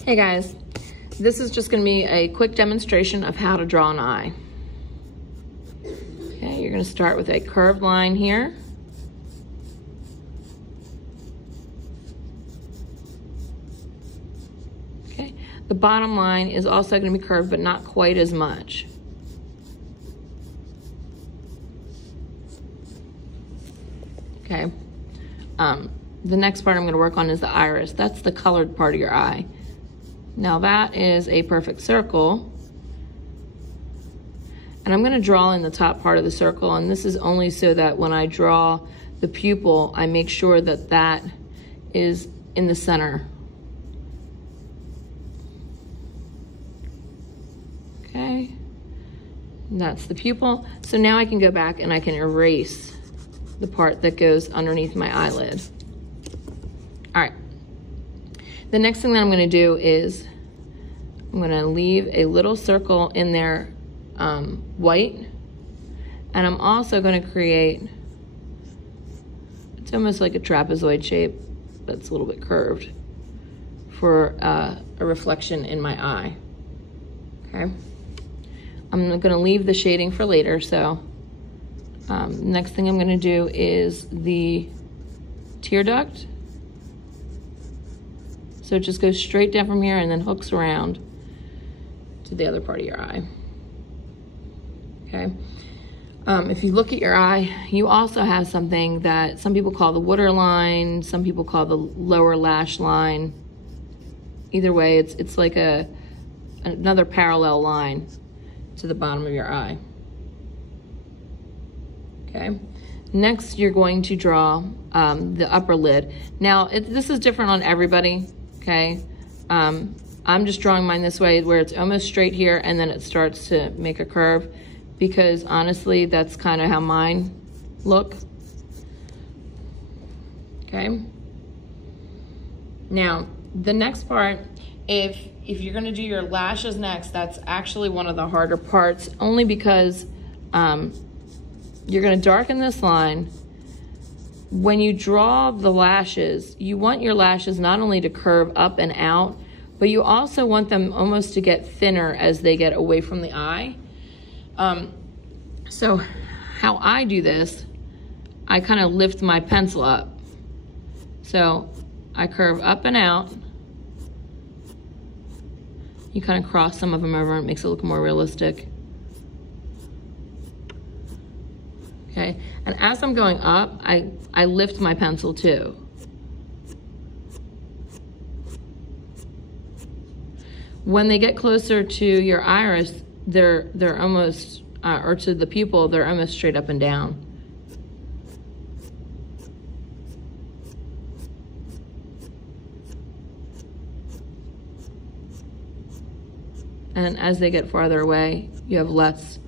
Hey guys, this is just going to be a quick demonstration of how to draw an eye. Okay, you're going to start with a curved line here. Okay, the bottom line is also going to be curved, but not quite as much. Okay, the next part I'm going to work on is the iris. That's the colored part of your eye. Now that is a perfect circle, and I'm going to draw in the top part of the circle, and this is only so that when I draw the pupil, I make sure that that is in the center. Okay, and that's the pupil. So now I can go back and I can erase the part that goes underneath my eyelid. All right. The next thing that I'm going to do is I'm going to leave a little circle in there white, and I'm also going to create, it's almost like a trapezoid shape that's a little bit curved for a reflection in my eye. Okay, I'm going to leave the shading for later, so next thing I'm going to do is the tear duct. So it just goes straight down from here and then hooks around to the other part of your eye. Okay. If you look at your eye, you also have something that some people call the waterline, some people call the lower lash line. Either way, it's like another parallel line to the bottom of your eye. Okay. Next, you're going to draw the upper lid. Now, this is different on everybody. Okay, I'm just drawing mine this way where it's almost straight here and then it starts to make a curve, because honestly, that's kind of how mine look. Okay. Now, the next part, if you're gonna do your lashes next, that's actually one of the harder parts, only because you're gonna darken this line. When you draw the lashes, you want your lashes not only to curve up and out, but you also want them almost to get thinner as they get away from the eye. So how I do this, I kind of lift my pencil up. So I curve up and out. You kind of cross some of them over, and it makes it look more realistic. Okay, and as I'm going up, I lift my pencil too. When they get closer to your iris, they're almost, or to the pupil, they're almost straight up and down. And as they get farther away, you have less.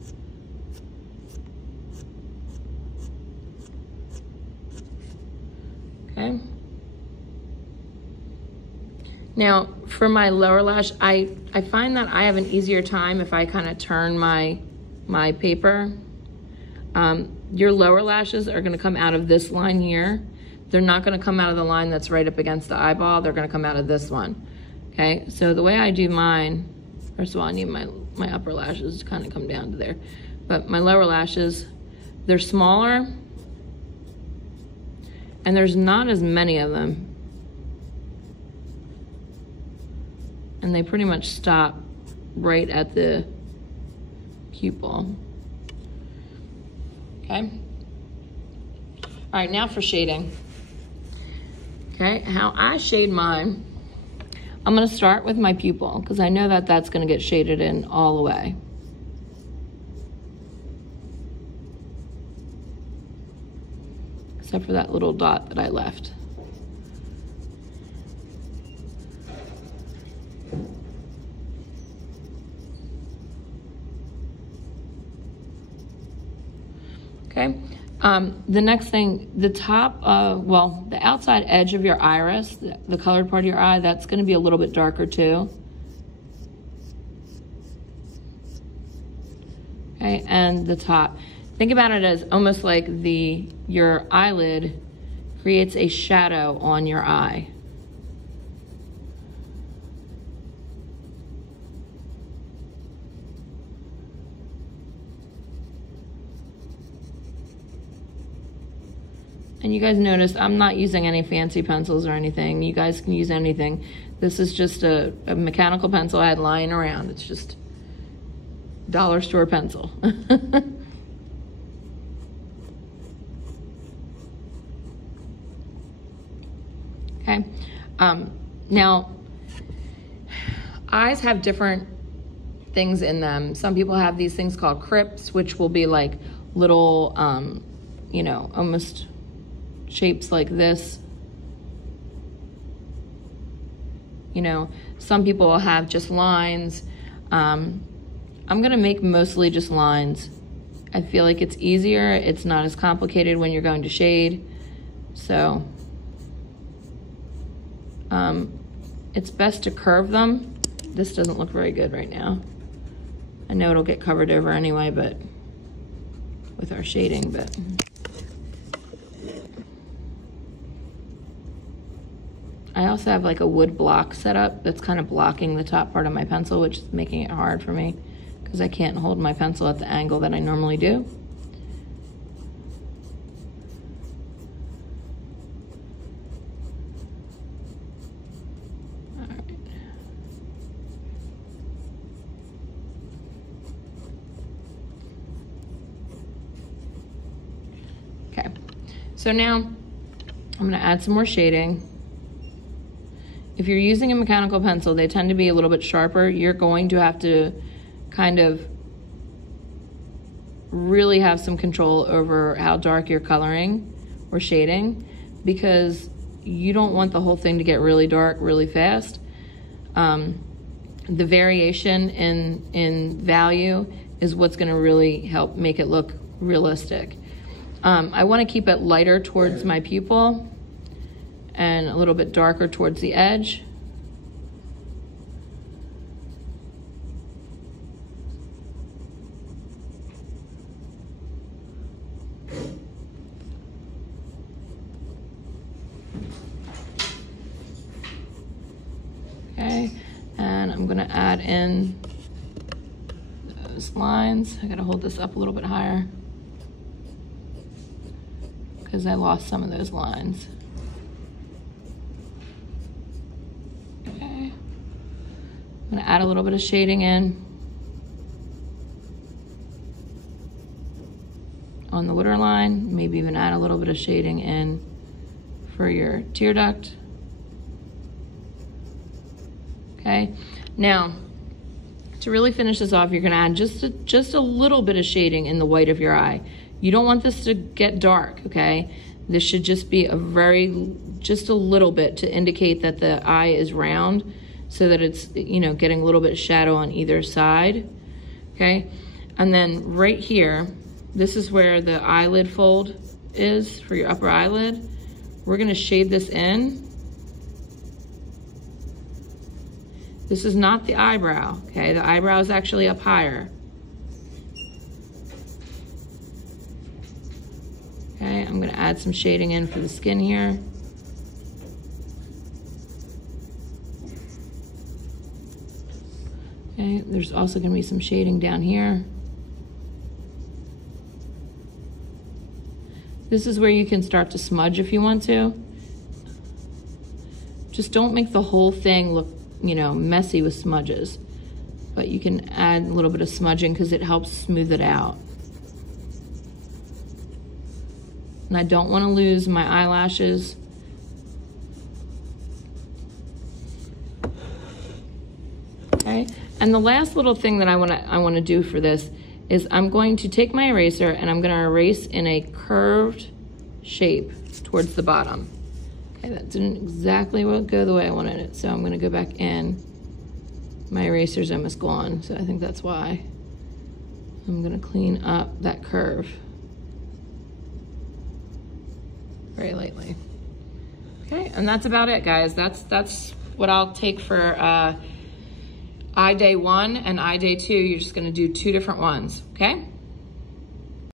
Okay. Now, for my lower lash, I find that I have an easier time if I kind of turn my paper. Your lower lashes are going to come out of this line here. They're not going to come out of the line that's right up against the eyeball. They're going to come out of this one. Okay, so the way I do mine, first of all, I need my upper lashes to kind of come down to there. But my lower lashes, they're smaller, and there's not as many of them. And they pretty much stop right at the pupil. Okay. All right, now for shading. Okay, how I shade mine, I'm gonna start with my pupil because I know that that's gonna get shaded in all the way. Except for that little dot that I left. Okay, the next thing, the top, well, the outside edge of your iris, the colored part of your eye, that's gonna be a little bit darker too. Okay, and the top. Think about it as almost like your eyelid creates a shadow on your eye. And you guys notice I'm not using any fancy pencils or anything. You guys can use anything. This is just a mechanical pencil I had lying around. It's just dollar store pencil. Okay. Now, eyes have different things in them. Some people have these things called crypts, which will be like little, you know, almost shapes like this. You know, some people will have just lines. I'm gonna make mostly just lines. I feel like it's easier. It's not as complicated when you're going to shade. So, it's best to curve them. This doesn't look very good right now. I know it'll get covered over anyway, but with our shading, but. I also have like a wood block set up that's kind of blocking the top part of my pencil, which is making it hard for me because I can't hold my pencil at the angle that I normally do. All right. Okay, so now I'm gonna add some more shading. If you're using a mechanical pencil, they tend to be a little bit sharper. You're going to have to kind of really have some control over how dark you're coloring or shading, because you don't want the whole thing to get really dark really fast. The variation in value is what's gonna really help make it look realistic. I wanna keep it lighter towards my pupil and a little bit darker towards the edge. Okay, and I'm gonna add in those lines. I gotta hold this up a little bit higher because I lost some of those lines. I'm gonna add a little bit of shading in on the water line, maybe even add a little bit of shading in for your tear duct. Okay, now to really finish this off, you're gonna add just a little bit of shading in the white of your eye. You don't want this to get dark, okay? This should just be just a little bit to indicate that the eye is round, so that it's, you know, getting a little bit of shadow on either side, okay? And then right here, this is where the eyelid fold is for your upper eyelid. We're gonna shade this in. This is not the eyebrow, okay? The eyebrow is actually up higher. Okay, I'm gonna add some shading in for the skin here. Okay, there's also gonna be some shading down here. This is where you can start to smudge if you want to. Just don't make the whole thing look, you know, messy with smudges. But you can add a little bit of smudging because it helps smooth it out. And I don't wanna lose my eyelashes. Okay. And the last little thing that I wanna do for this is I'm going to take my eraser and I'm gonna erase in a curved shape towards the bottom. Okay, that didn't exactly go the way I wanted it, so I'm gonna go back in. My eraser's almost gone, so I think that's why. I'm gonna clean up that curve very lightly. Okay, and that's about it, guys. That's what I'll take for eye day 1 and eye day 2. You're just gonna do 2 different ones, okay?